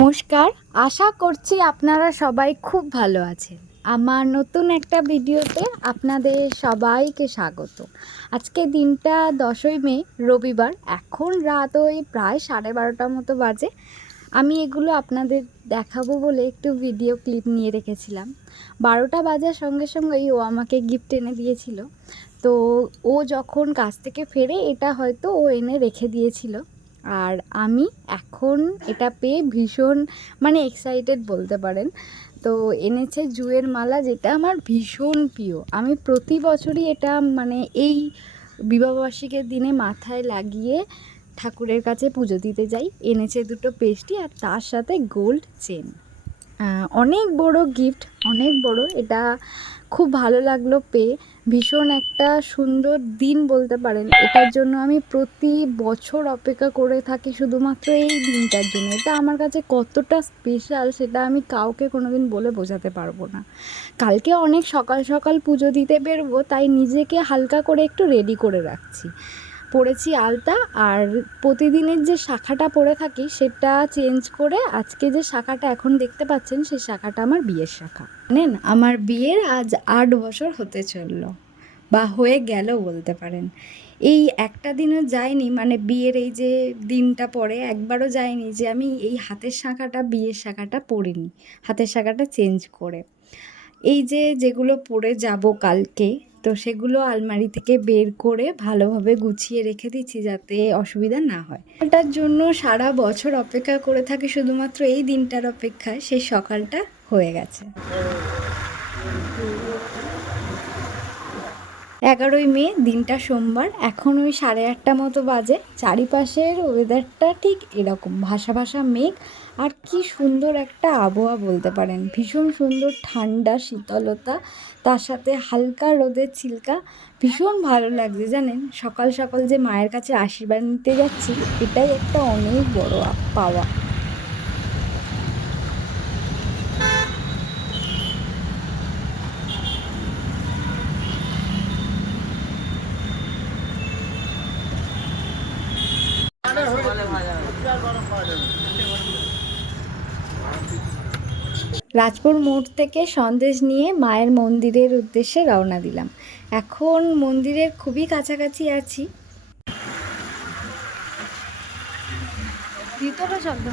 নমস্কার, আশা করছি আপনারা সবাই খুব ভালো আছেন। আমার নতুন একটা ভিডিওতে আপনাদের সবাইকে স্বাগত। আজকে দিনটা 10ই মে, রবিবার। এখন রাত ওই প্রায় 12:30 মতো বাজে। আমি এগুলো আপনাদের দেখাবো বলে একটু ভিডিও ক্লিপ নিয়ে রেখেছিলাম। 12টা বাজার সঙ্গে সঙ্গেই ও আমাকে গিফট এনে দিয়েছিল। তো ও যখন কাজ থেকে ফেরে এটা হয়তো ও এনে রেখে দিয়েছিল। আর আমি এখন এটা পেয়ে ভীষণ এক্সাইটেড বলতে পারেন। তো এনেছে জুঁয়ের মালা, যেটা আমার ভীষণ প্রিয়। আমি প্রতি বছরই এটা এই বিবাহবার্ষিকীর দিনে মাথায় লাগিয়ে ঠাকুরের কাছে পুজো দিতে যাই। এনেছে দুটো পেস্টি আর তার সাথে গোল্ড চেন। অনেক বড় গিফট, অনেক বড়। এটা খুব ভালো লাগলো পেয়ে। ভীষণ একটা সুন্দর দিন বলতে পারেন। এটার জন্য আমি প্রতি বছর অপেক্ষা করে থাকি শুধুমাত্র এই দিনটার জন্য। এটা আমার কাছে কতটা স্পেশাল সেটা আমি কাউকে কোনোদিন বলে বোঝাতে পারবো না। কালকে অনেক সকাল সকাল পুজো দিতে বেরোবো, তাই নিজেকে হালকা করে একটু রেডি করে রাখছি। পরেছি আলতা, আর প্রতিদিনের যে শাখাটা পরে থাকি সেটা চেঞ্জ করে আজকে যে শাখাটা এখন দেখতে পাচ্ছেন সেই শাখাটা আমার বিয়ের শাখা। জানেন, আমার বিয়ের আজ 8 বছর হতে চললো, বা হয়ে গেল বলতে পারেন। এই একটা দিনও যায়নি, বিয়ের এই যে দিনটা পরে একবারও যায়নি যে আমি এই হাতের শাখাটা, বিয়ের শাখাটা পরিনি, হাতের শাখাটা চেঞ্জ করে। এই যেগুলো পরে যাব কালকে, তো সেগুলো আলমারি থেকে বের করে ভালোভাবে গুছিয়ে রেখে দিচ্ছি যাতে অসুবিধা না হয়। এটার জন্য সারা বছর অপেক্ষা করে থাকি শুধুমাত্র এই দিনটার অপেক্ষায়। সেই সকালটা হয়ে গেছে। 11ই মে, দিনটা সোমবার। এখন ওই 8:30 মতো বাজে। চারিপাশের ওয়েদারটা ঠিক এরকম, ভাসা ভাসা মেঘ, আর কি সুন্দর একটা আবহাওয়া বলতে পারেন। ভীষণ সুন্দর ঠান্ডা শীতলতা, তার সাথে হালকা রোদের ছিলকা। ভীষণ ভালো লাগছে জানেন। সকাল সকাল যে মায়ের কাছে আশীর্বাদ নিতে যাচ্ছি, এটাই একটা অনেক বড় পাওয়া। রাজপুর মোড় থেকে সন্দেশ নিয়ে মায়ের মন্দিরের উদ্দেশ্যে রওনা দিলাম। এখন মন্দিরের খুবই কাছাকাছি আছি। ভিতরে শব্দ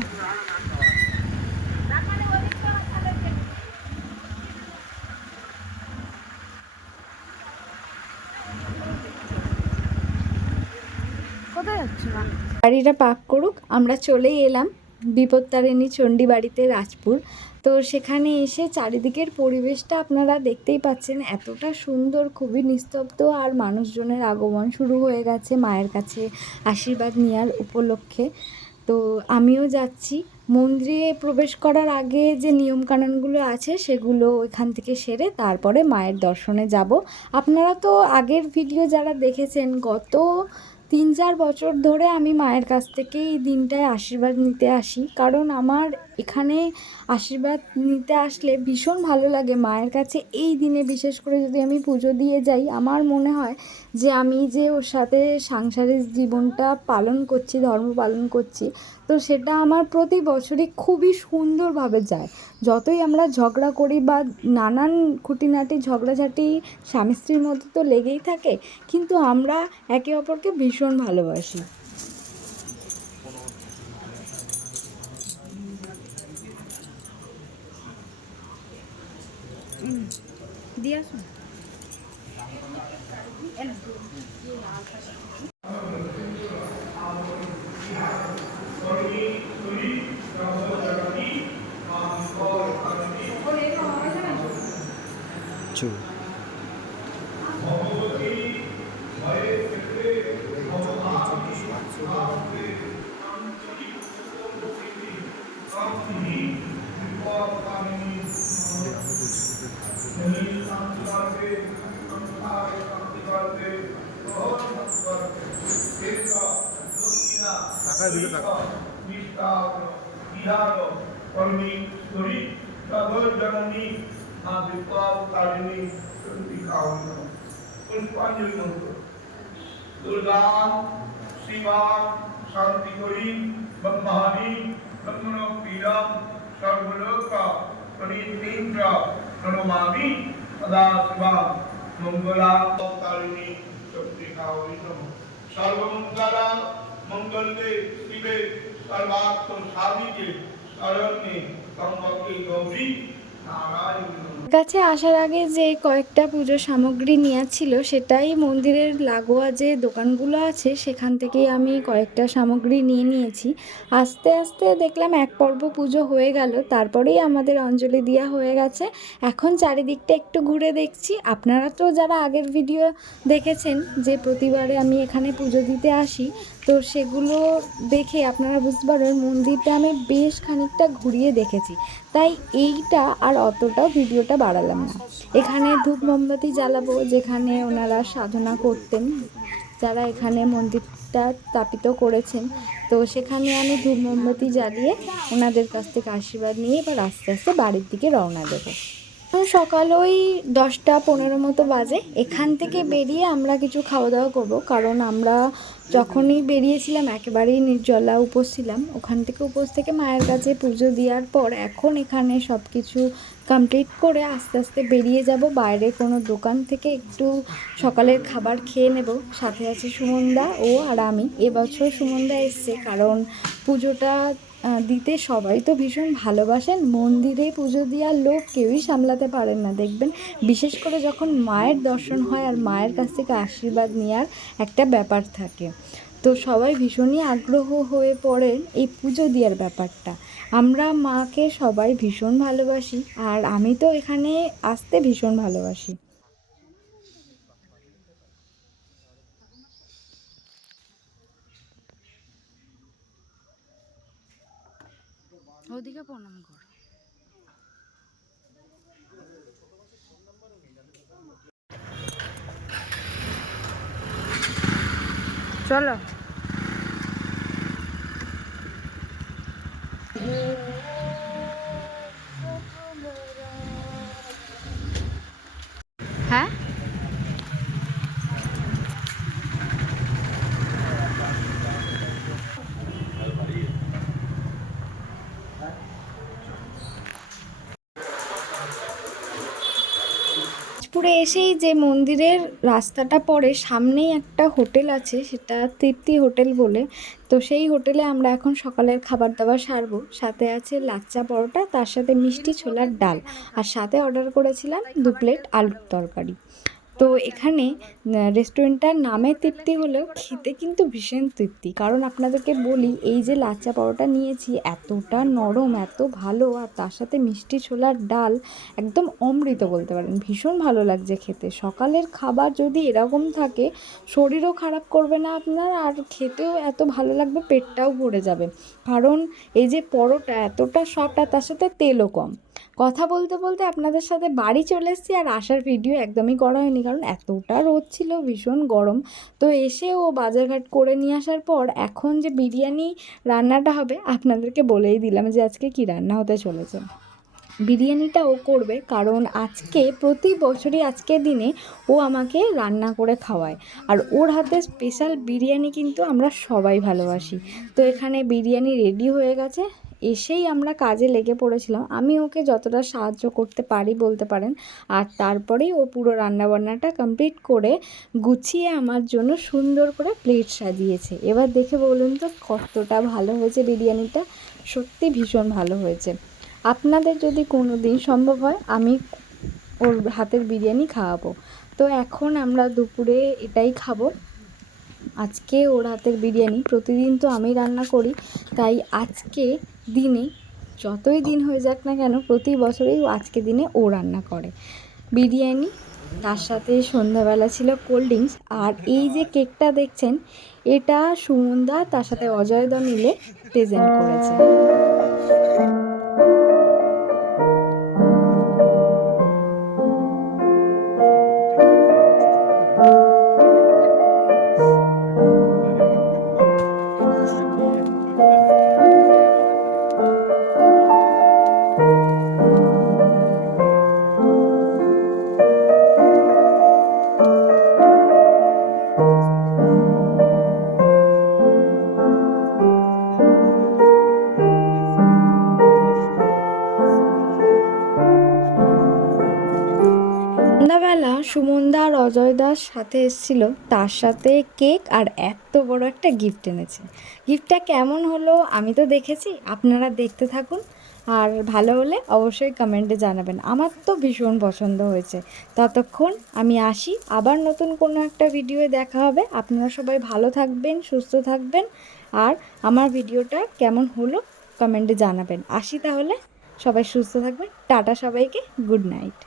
কোথায় যাচ্ছে? গাড়িটা পার্ক করুক, আমরা চলেই এলাম বিপত্তারিণী চণ্ডী বাড়িতে, রাজপুর। তো সেখানে এসে চারিদিকের পরিবেশটা আপনারা দেখতেই পাচ্ছেন, এতটা সুন্দর, খুবই নিস্তব্ধ, আর মানুষজনের আগমন শুরু হয়ে গেছে মায়ের কাছে আশীর্বাদ নেওয়ার উপলক্ষে। তো আমিও যাচ্ছি। মন্দিরে প্রবেশ করার আগে যে নিয়মকানুনগুলো আছে সেগুলো এখান থেকে সেরে তারপরে মায়ের দর্শনে যাব। আপনারা তো আগের ভিডিও যারা দেখেছেন, গত 3-4 বছর ধরে আমি মায়ের কাছ থেকে এই দিনটায় আশীর্বাদ নিতে আসি। কারণ আমার এখানে আশীর্বাদ নিতে আসলে ভীষণ ভালো লাগে মায়ের কাছে। এই দিনে বিশেষ করে যদি আমি পুজো দিয়ে যাই, আমার মনে হয় যে আমি যে ওর সাথে সাংসারিক জীবনটা পালন করছি, ধর্ম পালন করছি, তো সেটা আমার প্রতি বছরই খুবই সুন্দরভাবে যায়। যতই আমরা ঝগড়া করি বা নানান খুঁটিনাটি ঝগড়াঝাটি স্বামী স্ত্রীর মধ্যে তো লেগেই থাকে, কিন্তু আমরা একে অপরকে ভীষণ ভালোবাসি। দিয়ে আসুন। পুষ্পাঞ্জলি মন্ত্র दुर्गा शिवा शांतिकरी ब्रह्माणी ब्रह्मणोपीडा सर्वलोक परितीव्र प्रणमामि सदा शिवा मंगलावतारिणी शक्तिकावरी नमः सर्वमंगला मंगले शिवे सर्वार्थ साधिके शरण्ये त्र्यंबके गौरी नारायणी কাছে আসার আগে যে কয়েকটা পুজোর সামগ্রী নেওয়া ছিল সেটাই মন্দিরের লাগোয়া যে দোকানগুলো আছে সেখান থেকেই আমি কয়েকটা সামগ্রী নিয়ে নিয়েছি। আস্তে আস্তে দেখলাম এক পর্ব পুজো হয়ে গেল, তারপরেই আমাদের অঞ্জলি দেওয়া হয়ে গেছে। এখন চারিদিকটা একটু ঘুরে দেখছি। আপনারা তো যারা আগের ভিডিও দেখেছেন যে প্রতিবারে আমি এখানে পুজো দিতে আসি, তো সেগুলো দেখে আপনারা বুঝতে পারবেন মন্দিরটা আমি বেশ খানিকটা ঘুরিয়ে দেখেছি, তাই এইটা আর অতটাও ভিডিওটা বাড়ালাম না। এখানে ধূপ মোমবাতি জ্বালাবো, যেখানে ওনারা সাধনা করতেন, যারা এখানে মন্দিরটা স্থাপিত করেছেন, তো সেখানে আমি ধূপ মোমবাতি জ্বালিয়ে ওনাদের কাছ থেকে আশীর্বাদ নিয়ে এবার আস্তে আস্তে বাড়ির দিকে রওনা দেবো। সকাল ওই 10টা 15 মতো বাজে। এখান থেকে বেরিয়ে আমরা কিছু খাওয়া দাওয়া করবো, কারণ আমরা যখনই বেরিয়েছিলাম একেবারেই নির্জলা উপোস ছিলাম। ওখান থেকে উপোস থেকে মায়ের কাছে পুজো দেওয়ার পর এখন এখানে সব কিছু কমপ্লিট করে আস্তে আস্তে বেরিয়ে যাব বাইরে কোনো দোকান থেকে একটু সকালের খাবার খেয়ে নেব। সাথে আছে সুমনদা ও আর আমি। এবছর সুমনদা এসছে কারণ পুজোটা দিতে সবাই তো ভীষণ ভালোবাসেন। মন্দিরে পুজো দেওয়ার লোক কেউই সামলাতে পারেন না, দেখবেন বিশেষ করে যখন মায়ের দর্শন হয় আর মায়ের কাছ থেকে আশীর্বাদ নেওয়ার একটা ব্যাপার থাকে, তো সবাই ভীষণই আগ্রহ হয়ে পড়েন এই পুজো দেওয়ার ব্যাপারটা। আমরা মাকে সবাই ভীষণ ভালোবাসি আর আমি তো এখানে আসতে ভীষণ ভালোবাসি। ওদিকে প্রণাম কর। চলো হ্যাঁ পুরে এসেই যে মন্দিরের রাস্তাটা পড়ে সামনেই একটা হোটেল আছে, সেটা তৃপ্তি হোটেল বলে। তো সেই হোটেলে আমরা এখন সকালের খাবার দাবার সারবো। সাথে আছে লাচ্চা পরোটা, তার সাথে মিষ্টি ছোলার ডাল, আর সাথে অর্ডার করেছিলাম 2 প্লেট আলুর তরকারি। তো এখানে রেস্টুরেন্টটার নামে তৃপ্তি হলেও খেতে কিন্তু ভীষণ তৃপ্তি। কারণ আপনাদেরকে বলি, এই যে লাচ্চা পরোটা নিয়েছি এতটা নরম, এত ভালো, আর তার সাথে মিষ্টি ছোলার ডাল একদম অমৃত বলতে পারেন। ভীষণ ভালো লাগছে খেতে। সকালের খাবার যদি এরকম থাকে শরীরও খারাপ করবে না আপনার, আর খেতেও এত ভালো লাগবে, পেটটাও ভরে যাবে। কারণ এই যে পরোটা এতটা সফট আর তার সাথে তেলও কম। কথা বলতে বলতে আপনাদের সাথে বাড়ি চলে এসেছি, আর আসার ভিডিও একদমই করা হয়নি কারণ এতটা রোদ ছিল, ভীষণ গরম। তো এসে ও বাজারঘাট করে নিয়ে আসার পর এখন যে বিরিয়ানি রান্নাটা হবে আপনাদেরকে বলেই দিলাম যে আজকে কি রান্না হতে চলেছে। বিরিয়ানিটা ও করবে, কারণ আজকে প্রতি বছরই আজকের দিনে ও আমাকে রান্না করে খাওয়ায়, আর ওর হাতে স্পেশাল বিরিয়ানি কিন্তু আমরা সবাই ভালোবাসি। তো এখানে বিরিয়ানি রেডি হয়ে গেছে, এসেই আমরা কাজে লেগে পড়েছিলাম। আমি ওকে যতটা সাহায্য করতে পারি বলতে পারেন, আর তারপরেই ও পুরো রান্নাবান্নাটা কমপ্লিট করে গুছিয়ে আমার জন্য সুন্দর করে প্লেট সাজিয়েছে। এবার দেখে বলুন তো কতটা ভালো হয়েছে বিরিয়ানিটা। সত্যি ভীষণ ভালো হয়েছে। আপনাদের যদি কোনো দিন সম্ভব হয় আমি ওর হাতের বিরিয়ানি খাওয়াবো। তো এখন আমরা দুপুরে এটাই খাবো, আজকে ওর হাতের বিরিয়ানি। প্রতিদিন তো আমি রান্না করি, তাই আজকে দিনে যতই দিন হয়ে যাক না কেন প্রতি বছরেই আজকে দিনে ও রান্না করে বিরিয়ানি। তার সাথে সন্ধ্যাবেলা ছিল কোল্ড ড্রিঙ্কস, আর এই যে কেকটা দেখছেন এটা সুমনদা তার সাথে অজয়দা মিলে প্রেজেন্ট করেছে। সন্ধ্যাবেলা সুমনদা আর অজয়দার সাথে এসেছিল, তার সাথে কেক আর এত বড় একটা গিফট এনেছে। গিফটটা কেমন হলো আমি তো দেখেছি, আপনারা দেখতে থাকুন আর ভালো হলে অবশ্যই কমেন্টে জানাবেন। আমার তো ভীষণ পছন্দ হয়েছে। ততক্ষণ আমি আসি, আবার নতুন কোনো একটা ভিডিওয়ে দেখা হবে। আপনারা সবাই ভালো থাকবেন, সুস্থ থাকবেন, আর আমার ভিডিওটা কেমন হলো কমেন্টে জানাবেন। আসি তাহলে, সবাই সুস্থ থাকবেন, টাটা সবাইকে, গুড নাইট।